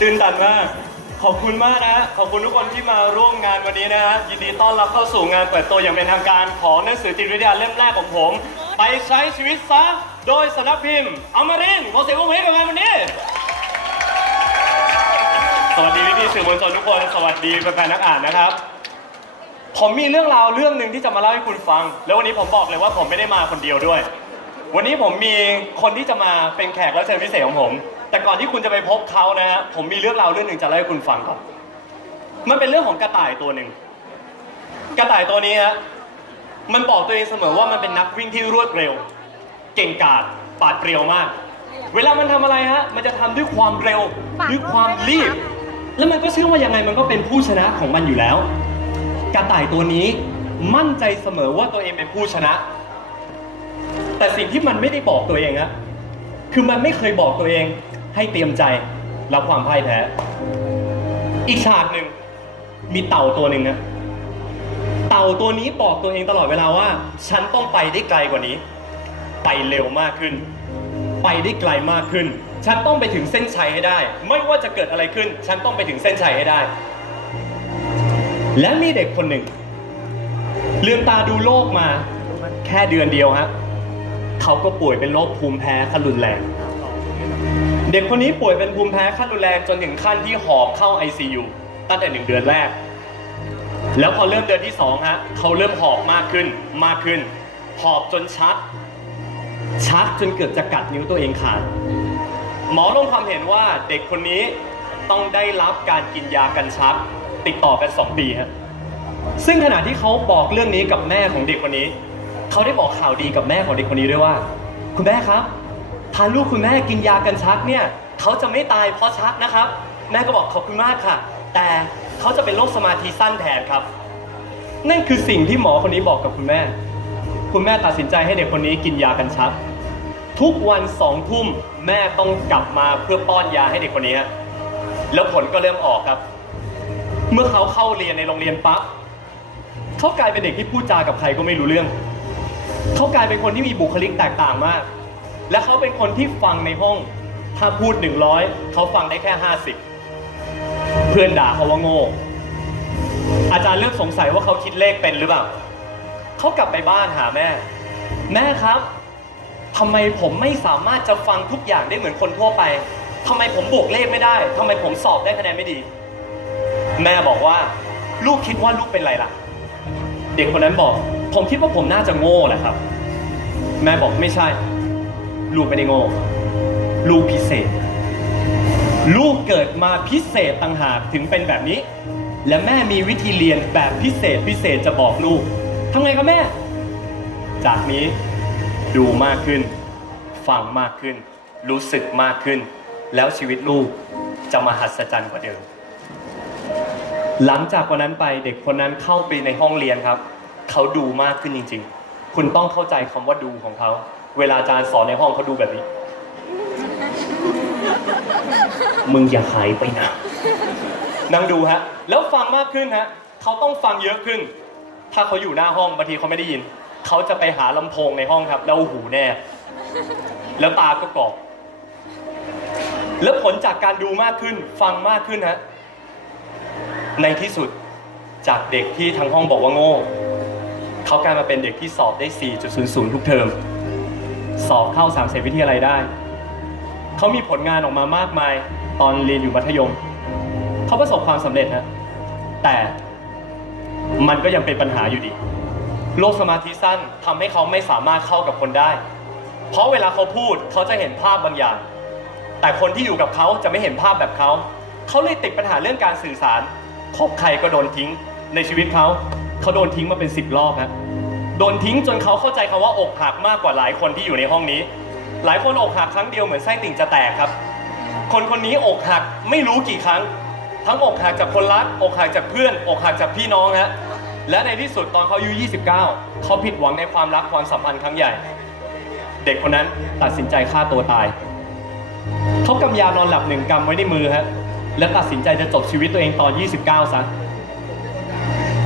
ตื่นตันมากขอบคุณมากนะขอบคุณทุกคนที่มาร่วมงานวันนี้นะฮะยินดีต้อนรับเข้าสู่งานเปิดตัวอย่างเป็นทางการของหนังสือจิตวิทยาเล่มแรกของผมไปใช้ชีวิตซะโดยสำนักพิมพ์อมรินทร์ขอเสียงปรบมือให้กับงานวันนี้สวัสดีพี่ๆสื่อมวลชนทุกคนสวัสดีแฟนๆนักอ่านนะครับผมมีเรื่องราวเรื่องหนึ่งที่จะมาเล่าให้คุณฟังแล้ววันนี้ผมบอกเลยว่าผมไม่ได้มาคนเดียวด้วยวันนี้ผมมีคนที่จะมาเป็นแขกรับเชิญพิเศษของผมแต่ก่อนที่คุณจะไปพบเขานะฮะผมมีเรื่องราวเรื่องหนึ่งจะเล่าให้คุณฟังครับมันเป็นเรื่องของกระต่ายตัวหนึ่งกระต่ายตัวนี้ฮะมันบอกตัวเองเสมอว่ามันเป็นนักวิ่งที่รวดเร็วเก่งกาจปราดเปรียวมากเวลามันทำอะไรฮะมันจะทำด้วยความเร็วด้วยความรีบแล้วมันก็เชื่อว่ายังไงมันก็เป็นผู้ชนะของมันอยู่แล้วกระต่ายตัวนี้มั่นใจเสมอว่าตัวเองเป็นผู้ชนะแต่สิ่งที่มันไม่ได้บอกตัวเองอะคือมันไม่เคยบอกตัวเองให้เตรียมใจรับความพ่ายแพ้อีกฉากหนึ่งมีเต่าตัวหนึ่งนะเต่าตัวนี้บอกตัวเองตลอดเวลาว่าฉันต้องไปได้ไกลกว่านี้ไปเร็วมากขึ้นไปได้ไกลมากขึ้นฉันต้องไปถึงเส้นชัยให้ได้ไม่ว่าจะเกิดอะไรขึ้นฉันต้องไปถึงเส้นชัยให้ได้และมีเด็กคนหนึ่งลืมตาดูโลกมาแค่เดือนเดียวฮะเขาก็ป่วยเป็นโรคภูมิแพ้ขั้นรุนแรงเด็กคนนี้ป่วยเป็นภูมิแพ้ขั้นรุนแรงจนถึงขั้นที่หอบเข้า ICU ตั้งแต่1 เดือนแรกแล้วพอเริ่มเดือนที่2ฮะเขาเริ่มหอบมากขึ้นหอบจนชักจนเกือบจะกัดนิ้วตัวเองขาดหมอลงความเห็นว่าเด็กคนนี้ต้องได้รับการกินยากันชักติดต่อกัน2 ปีฮะซึ่งขณะที่เขาบอกเรื่องนี้กับแม่ของเด็กคนนี้เขาได้บอกข่าวดีกับแม่ของเด็กคนนี้ด้วยว่าคุณแม่ครับถ้าลูกคุณแม่กินยากันชักเนี่ยเขาจะไม่ตายเพราะชักนะครับแม่ก็บอกขอบคุณมากค่ะแต่เขาจะเป็นโรคสมาธิสั้นแทนครับนั่นคือสิ่งที่หมอคนนี้บอกกับคุณแม่ตัดสินใจให้เด็กคนนี้กินยากันชักทุกวัน2 ทุ่มแม่ต้องกลับมาเพื่อป้อนยาให้เด็กคนนี้แล้วผลก็เริ่มออกครับเมื่อเขาเข้าเรียนในโรงเรียนปั๊บเขากลายเป็นเด็กที่พูดจากับใครก็ไม่รู้เรื่องเขากลายเป็นคนที่มีบุคลิกแตกต่างมากและเขาเป็นคนที่ฟังในห้องถ้าพูด100เขาฟังได้แค่50เพื่อนด่าเขาว่าโง่อาจารย์เริ่มสงสัยว่าเขาคิดเลขเป็นหรือเปล่าเขากลับไปบ้านหาแม่ครับทำไมผมไม่สามารถจะฟังทุกอย่างได้เหมือนคนทั่วไปทำไมผมบวกเลขไม่ได้ทำไมผมสอบได้คะแนนไม่ดีแม่บอกว่าลูกคิดว่าลูกเป็นไรล่ะเด็กคนนั้นบอกผมคิดว่าผมน่าจะโง่แหละครับแม่บอกไม่ใช่ลูกไม่ได้โง่ลูกพิเศษลูกเกิดมาพิเศษต่างหากถึงเป็นแบบนี้และแม่มีวิธีเรียนแบบพิเศษจะบอกลูกทำไงครับแม่จากนี้ดูมากขึ้นฟังมากขึ้นรู้สึกมากขึ้นแล้วชีวิตลูกจะมหัศจรรย์กว่าเดิมหลังจากวันนั้นไปเด็กคนนั้นเข้าไปในห้องเรียนครับเขาดูมากขึ้นจริงๆคุณต้องเข้าใจคำว่าดูของเขาเวลาอาจารย์สอนในห้องเขาดูแบบนี้มึงอย่าหายไปนะนั่งดูฮะแล้วฟังมากขึ้นฮะเขาต้องฟังเยอะขึ้นถ้าเขาอยู่หน้าห้องบางทีเขาไม่ได้ยินเขาจะไปหาลำโพงในห้องครับแล้วหูแน่แล้วตาก็กรอกแล้วผลจากการดูมากขึ้นฟังมากขึ้นฮะในที่สุดจากเด็กที่ทั้งห้องบอกว่าโง่เขากลายมาเป็นเด็กที่สอบได้ 4.00 ทุกเทอมสอบเข้า30วิทยาลัยได้เขามีผลงานออกมามากมายตอนเรียนอยู่มัธยมเขาประสบความสำเร็จนะแต่มันก็ยังเป็นปัญหาอยู่ดีโรคสมาธิสั้นทำให้เขาไม่สามารถเข้ากับคนได้เพราะเวลาเขาพูดเขาจะเห็นภาพบางอย่างแต่คนที่อยู่กับเขาจะไม่เห็นภาพแบบเขาเลยติดปัญหาเรื่องการสื่อสารคบใครก็โดนทิ้งในชีวิตเขาโดนทิ้งมาเป็น10 รอบนะโดนทิ้งจนเขาเข้าใจคำว่าอกหักมากกว่าหลายคนที่อยู่ในห้องนี้หลายคนอกหักครั้งเดียวเหมือนไส้ติ่งจะแตกครับคนนี้อกหักไม่รู้กี่ครั้งทั้งอกหักจากคนรักอกหักจากเพื่อนอกหักจากพี่น้องฮะและในที่สุดตอนเขาอายุ29เขาผิดหวังในความรักความสัมพันธ์ครั้งใหญ่เด็กคนนั้นตัดสินใจฆ่าตัวตายเขากำยานอนหลับ1 กำไว้ในมือฮะและตัดสินใจจะจบชีวิตตัวเองตอน29ซะ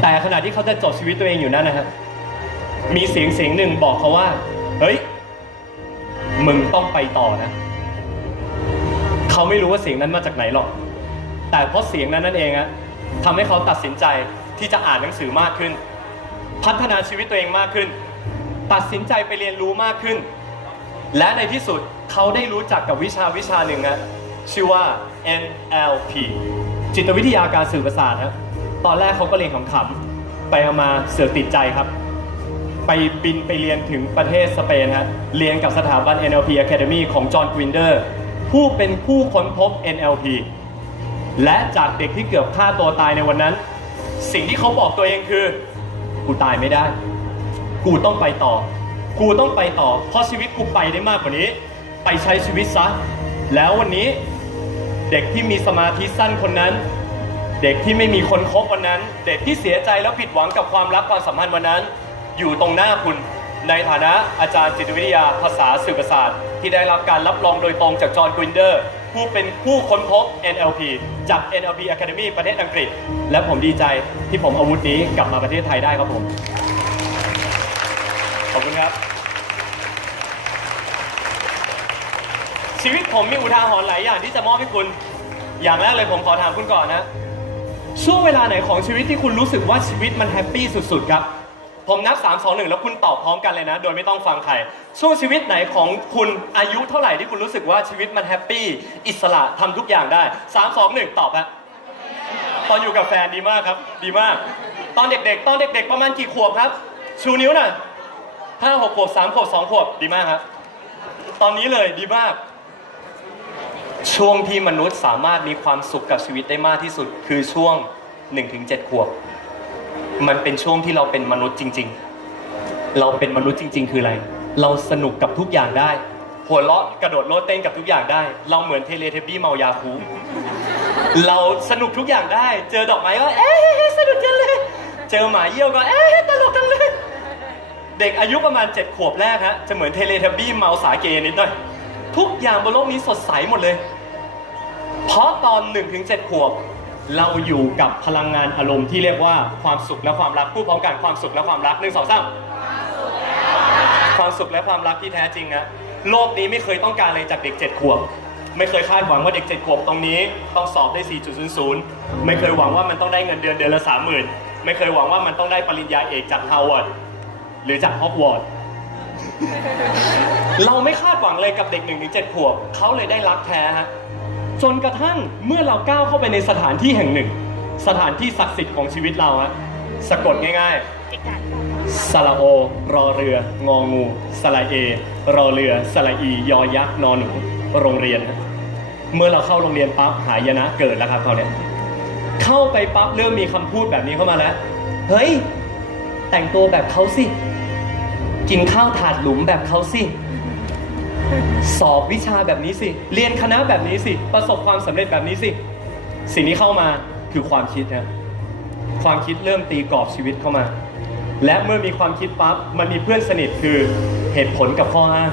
แต่ขณะที่เขาจะจบชีวิตตัวเองอยู่นั่นนะฮะมีเสียงหนึ่งบอกเขาว่าเฮ้ยมึงต้องไปต่อนะเ เขาไม่รู้ว่าเสียงนั้นมาจากไหนหรอกแต่เพราะเสียงนั้นนั่นเองอะทำให้เขาตัดสินใจที่จะอ่านหนังสือมากขึ้นพัฒนาชีวิตตัวเองมากขึ้นตัดสินใจไปเรียนรู้มากขึ้นและในที่สุดเขาได้รู้จักกับวิชาหนึ่งนะชื่อว่า NLP จิตวิทยาการสื่อประสาทนะตอนแรกเขาก็เรียนขำๆไปมาเสือกติดใจครับไปบินไปเรียนถึงประเทศสเปนฮะเรียนกับสถาบัน NLP Academy ของจอห์นกวินเดอร์ผู้เป็นผู้ค้นพบ NLP และจากเด็กที่เกือบฆ่าตัวตายในวันนั้นสิ่งที่เขาบอกตัวเองคือกูตายไม่ได้กูต้องไปต่อเพราะชีวิตกูไปได้มากกว่านี้ไปใช้ชีวิตซะแล้ววันนี้เด็กที่มีสมาธิสั้นคนนั้นเด็กที่ไม่มีคนคบวันนั้นเด็กที่เสียใจแล้วผิดหวังกับความรักความสัมพันธ์วันนั้นอยู่ตรงหน้าคุณในฐานะอาจารย์จิตวิทยาภาษาสื่อประสาทที่ได้รับการรับรองโดยตรงจากจอห์นกวินเดอร์ผู้เป็นผู้ค้นพบ NLP จาก NLP Academy ประเทศอังกฤษและผมดีใจที่ผมเอาวุธนี้กลับมาประเทศไทยได้ครับผมขอบคุณครับชีวิตผมมีอุทาหรณ์หลายอย่างที่จะมอบให้คุณอย่างแรกเลยผมขอถามคุณก่อนนะช่วงเวลาไหนของชีวิตที่คุณรู้สึกว่าชีวิตมันแฮปปี้สุดๆครับผมนับ3 2 1แล้วคุณตอบพร้อมกันเลยนะโดยไม่ต้องฟังใครช่วงชีวิตไหนของคุณอายุเท่าไหร่ที่คุณรู้สึกว่าชีวิตมันแฮปปี้อิสระทำทุกอย่างได้3 2 1ตอบฮะตอนอยู่กับแฟนดีมากครับดีมากตอนเด็กๆประมาณกี่ขวบครับชูนิ้วหน่อย5 6 ขวบ3 ขวบ2 ขวบดีมากครับตอนนี้เลยดีมากช่วงที่มนุษย์สามารถมีความสุขกับชีวิตได้มากที่สุดคือช่วง 1-7 ขวบมันเป็นช่วงที่เราเป็นมนุษย์จริงๆเราเป็นมนุษย์จริงๆคืออะไรเราสนุกกับทุกอย่างได้หัวเราะกระโดดโลดเต้นกับทุกอย่างได้เราเหมือนเทเลเทบี้เมายาคูเราสนุกทุกอย่างได้เจอดอกไม้ก็สนุกจังเลยเจอหมาเยี่ยวก็ตลกจังเลยเด็กอายุประมาณ7 ขวบแรกฮะจะเหมือนเทเลเทบี้เมาสาเกนิดหน่อยทุกอย่างบนโลกนี้สดใสหมดเลยเพราะตอน 1-7 ขวบเราอยู่กับพลังงานอารมณ์ที่เรียกว่าความสุขและความรักพูดพร้อมกันความสุขและความรัก1 2 3ความสุขและความรักที่แท้จริงนะโลกนี้ไม่เคยต้องการอะไรจากเด็ก7 ขวบไม่เคยคาดหวังว่าเด็ก7 ขวบตรงนี้ต้องสอบได้ 4.00 ไม่เคยหวังว่ามันต้องได้เงินเดือนละ 30,000 ไม่เคยหวังว่ามันต้องได้ปริญญาเอกจากฮาร์วาร์ดหรือจากฮอกวอตส์เราไม่คาดหวังเลยกับเด็ก 1-7 ขวบเขาเลยได้รักแท้ฮะจนกระทั่งเมื่อเราก้าวเข้าไปในสถานที่แห่งหนึ่งสถานที่ศักดิ์สิทธิ์ของชีวิตเราฮะสะกดง่ายๆสระโอรอเรืององูสระเอรอเรือสระอียอยักษ์นอหนูโรงเรียนเมื่อเราเข้าโรงเรียนปั๊บหายนะเกิดแล้วครับเขาเนี่ยเข้าไปปั๊บเริ่มมีคำพูดแบบนี้เข้ามาแล้วเฮ้ยแต่งตัวแบบเขาสิกินข้าวถาดหลุมแบบเขาสิสอบวิชาแบบนี้สิเรียนคณะแบบนี้สิประสบความสำเร็จแบบนี้สิสิ่งที่เข้ามาคือความคิดนะความคิดเริ่มตีกรอบชีวิตเข้ามาและเมื่อมีความคิดปั๊บมันมีเพื่อนสนิทคือเหตุผลกับข้ออ้าง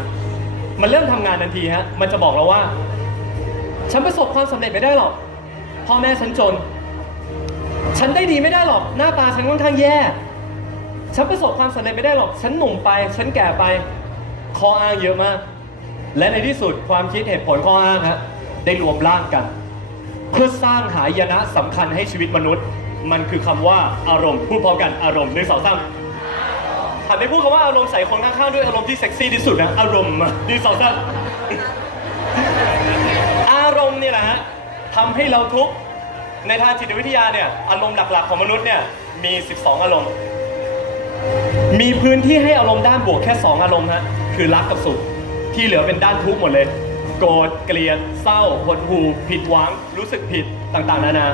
มันเริ่มทำงานทันทีฮะมันจะบอกเราว่าฉันประสบความสำเร็จไม่ได้หรอกพ่อแม่ฉันจนฉันได้ดีไม่ได้หรอกหน้าตาฉันค่อนข้างแย่ฉันประสบความสำเร็จไม่ได้หรอกฉันหนุ่มไปฉันแก่ไปข้ออ้างเยอะมากและในที่สุดความคิดเหตุผลข้ออ้างฮะได้รวมร่างกันเพื่อสร้างหายนะสำคัญให้ชีวิตมนุษย์มันคือคำว่าอารมณ์พูดพร้อมกันอารมณ์1 2 3หันไปพูดคำว่าอารมณ์ใส่คนข้างๆด้วยอารมณ์ที่เซ็กซี่ที่สุดนะอารมณ์1 2 3อารมณ์นี่แหละฮะทำให้เราทุกข์ในทางจิตวิทยาเนี่ยอารมณ์หลักๆของมนุษย์เนี่ยมี12 อารมณ์มีพื้นที่ให้อารมณ์ด้านบวกแค่2 อารมณ์ฮะคือรักกับสุขที่เหลือเป็นด้านทุกข์หมดเลยโกรธเกลียดเศร้าหดหู่ผิดหวังรู้สึกผิดต่างๆนานา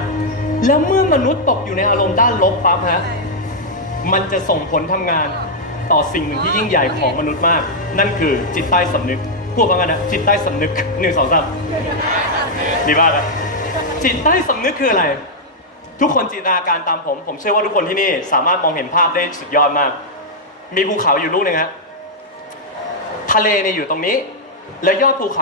แล้วเมื่อมนุษย์ตกอยู่ในอารมณ์ด้านลบปั๊บฮะมันจะส่งผลทำงานต่อสิ่งหนึ่งที่ยิ่งใหญ่ของมนุษย์มากนั่นคือจิตใต้สำนึกพูดพร้อมกันนะจิตใต้สำนึก1 2 3ดีมากครับจิตใต้สำนึกคืออะไรทุกคนจินตนาการตามผมเชื่อว่าทุกคนที่นี่สามารถมองเห็นภาพได้สุดยอดมากมีภูเขาอยู่ลูกนึงฮะทะเลเนี่ยอยู่ตรงนี้แล้วยอดภูเขา